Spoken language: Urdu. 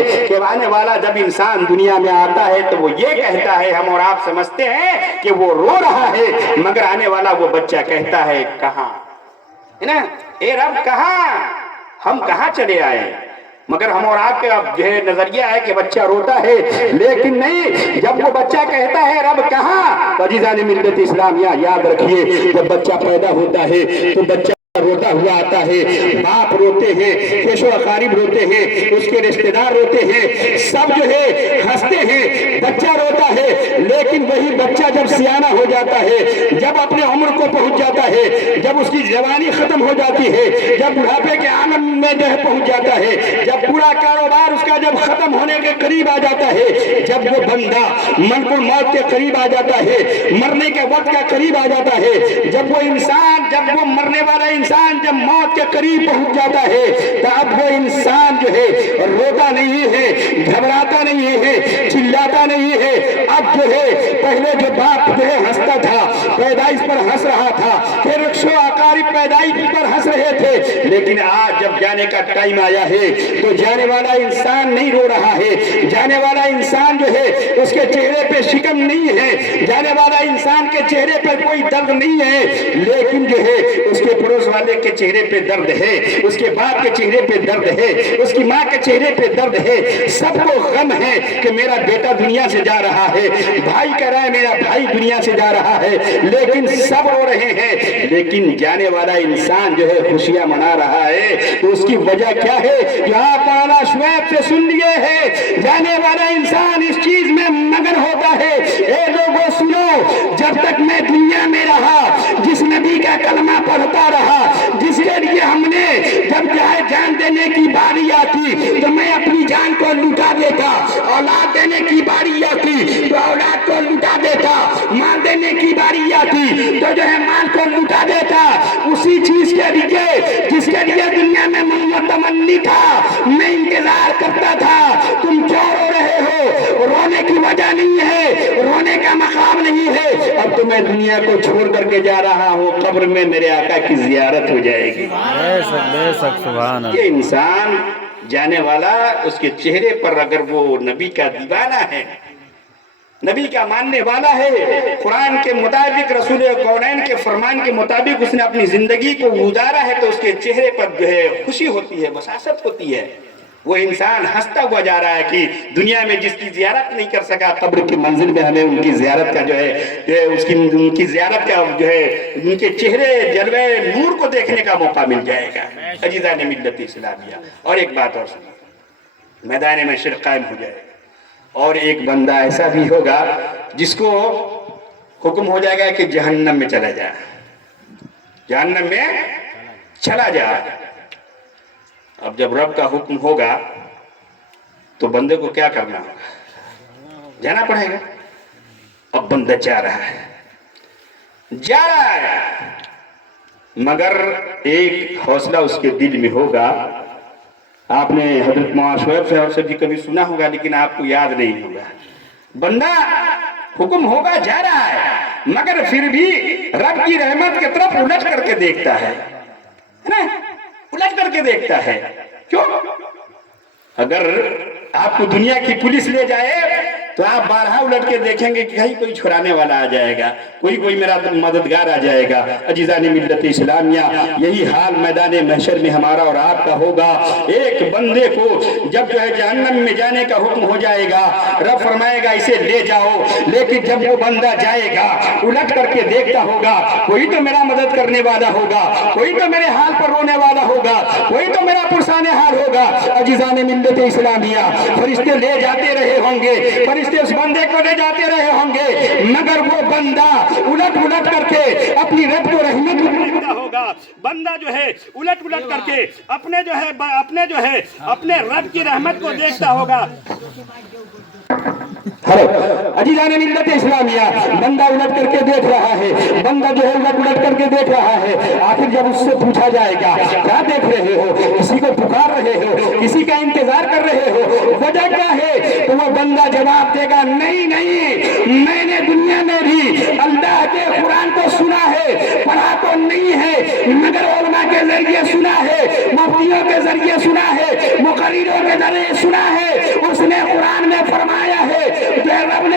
ہے کہ آنے والا جب انسان دنیا میں آتا ہے تو وہ یہ کہتا ہے، ہم اور آپ سمجھتے ہیں کہ وہ رو رہا ہے، مگر آنے والا وہ بچہ کہتا ہے کہاں، ہے نا، اے رب کہاں، ہم کہاں چلے آئے؟ مگر ہم اور آپ کا جو ہے نظریہ ہے کہ بچہ روتا ہے، لیکن نہیں، جب وہ بچہ کہتا ہے رب کہاں، تو عزیزان ملت اسلامیہ یاد رکھیے، جب بچہ پیدا ہوتا ہے تو بچہ روتا ہوا آتا ہے، باپ روتے ہیں، کیش و اقارب روتے ہیں، اس کے رشتہ دار روتے ہیں، سب جو ہے ہنستے ہیں، بچہ روتا ہے، لیکن وہی بچہ جب سیانہ ہو جاتا ہے، جب اپنے عمر کو پہنچ جاتا ہے، جب اس کی جوانی ختم ہو جاتی ہے، جب بڑھاپے کے عالم میں جو پہنچ جاتا ہے، جب پورا کاروبار اس کا جب ختم ہونے کے قریب آ جاتا ہے، جب وہ بندہ ملک الموت کے قریب آ جاتا ہے، مرنے کے وقت کا قریب آ جاتا ہے، جب وہ انسان، جب وہ مرنے والا انسان جب موت کے قریب پہنچ جاتا ہے، تو اب وہ انسان جو ہے روتا نہیں ہے، گھبراتا نہیں ہے، چلاتا نہیں ہے، اب جو ہے پہلے جو باپ جو ہے ہنستا تھا، پیدائش پر ہنس رہا تھا، پھر رکشو اقارب پیدائش پر ہنس رہے تھے، لیکن آج جب جانے کا ٹائم آیا ہے تو جانے والا انسان نہیں رو رہا ہے، جانے والا انسان جو ہے اس کے چہرے پہ شکم نہیں ہے، جانے والا انسان کے چہرے پر کوئی درد نہیں ہے، لیکن جو ہے اس کے پڑوس والے کے چہرے پہ درد ہے، اس کے باپ کے چہرے پہ درد ہے، اس کی ماں کے چہرے پہ درد ہے، سب کو غم ہے کہ میرا بیٹا دنیا سے جا رہا ہے، بھائی کہہ رہا ہے میرا بھائی دنیا سے جا رہا ہے، لیکن سب رو رہے ہیں، لیکن جانے والا انسان جو ہے خوشیاں منا رہا ہے، تو اس کی وجہ کیا ہے؟ جو آپ مولانا شعیب سے سن لیے ہیں، جانے والا انسان اس چیز میں مگن ہوتا ہے، اے لوگوں سنو، جب تک میں دنیا میں رہا، جس نبی کا کلمہ پڑھتا رہا، جس کے لیے ہم نے جب چاہے جان دینے کی باری آتی تو میں اپنی جان کو لٹا دیتا، اولاد دینے کی باری آتی تو اولاد کو لٹا دیتا، مال دینے کی باری آتی تو جو ہے مال کو لٹا دیتا، اسی چیز کے لیے جس کے لیے دنیا میں متمنی تھا، میں انتظار کرتا تھا، تم کیوں رو رہے ہو؟ رونے کی وجہ نہیں ہے، رونے کا مقام نہیں ہے، اب تو میں دنیا کو چھوڑ کر کے جا رہا ہوں، قبر میں میرے آقا کی زیارت ہو جائے گی۔ بے شک سبحان اللہ۔ یہ انسان جانے والا، اس کے چہرے پر اگر وہ نبی کا دیوانہ ہے، نبی کا ماننے والا ہے، قرآن کے مطابق، رسول کونین کے فرمان کے مطابق اس نے اپنی زندگی کو گزارا ہے، تو اس کے چہرے پر جو ہے خوشی ہوتی ہے، بشاشت ہوتی ہے، وہ انسان ہنستا ہوا جا رہا ہے کہ دنیا میں جس کی زیارت نہیں کر سکا، قبر کی منزل میں ہمیں ان کی زیارت کا جو ہے ان کی زیارت کا جو ہے ان کے چہرے جلوے نور کو دیکھنے کا موقع مل جائے گا۔ عزیزان ملت اسلامیہ، اور ایک بات اور سنو، میدان محشر قائم ہو جائے گا، اور ایک بندہ ایسا بھی ہوگا جس کو حکم ہو جائے گا کہ جہنم میں چلا جائے، جہنم میں چلا جائے۔ اب جب رب کا حکم ہوگا تو بندے کو کیا کرنا ہوگا؟ جانا پڑے گا۔ اب بندہ جا رہا ہے، مگر ایک حوصلہ اس کے دل میں ہوگا۔ آپ نے حضرت مولانا شعیب سے بھی کبھی سنا ہوگا، لیکن آپ کو یاد نہیں ہوگا۔ بندہ حکم ہوگا، جا رہا ہے، مگر پھر بھی رب کی رحمت کی طرف الٹ کر کے دیکھتا ہے، الٹ کر کے دیکھتا ہے۔ کیوں؟ اگر آپ کو دنیا کی پولیس لے جائے تو آپ بارہا الٹ کے دیکھیں گے کہ کہیں کوئی چھڑانے والا آ جائے گا، کوئی میرا مددگار آ جائے گا۔ عزیزان ملت اسلامیہ، یہی حال میدان محشر میں ہمارا اور آپ کا ہوگا۔ ایک بندے کو جب جو ہے جہنم میں جانے کا حکم ہو جائے گا، رب فرمائے گا اسے لے جاؤ، لیکن جب وہ بندہ جائے گا الٹ کر کے دیکھتا ہوگا، کوئی تو میرا مدد کرنے والا ہوگا، کوئی تو میرے حال پر رونے والا ہوگا، کوئی تو میرا پرسان حال ہوگا۔ عزیزان ملت اسلامیہ، فرشتے لے جاتے رہے ہوں گے، فرشتے اس بندے کو لے جاتے رہے ہوں گے، مگر وہ بندہ الٹ کر کے اپنی رب کو رحمت دیکھتا ہوگا۔ بندہ جو ہے الٹ کر کے اپنے رب کی رحمت کو دیکھتا ہوگا۔ عزیزان ملت اسلامیہ، بندہ الٹ کر کے دیکھ رہا ہے، بندہ جو ہے الٹ کر کے دیکھ رہا ہے۔ آخر جب اس سے پوچھا جائے گا کیا دیکھ رہے ہو، کسی کو پکار رہے ہو، کسی کا انتظار کر رہے ہو، وجہ کیا ہے، تو وہ بندہ جواب دے گا، نہیں میں نے دنیا میں بھی اللہ کے قرآن کو سنا ہے، پڑھا تو نہیں ہے، مگر علماء کے ذریعے سنا ہے، مفتیوں کے ذریعے سنا ہے، مقرروں کے ذریعے سنا ہے،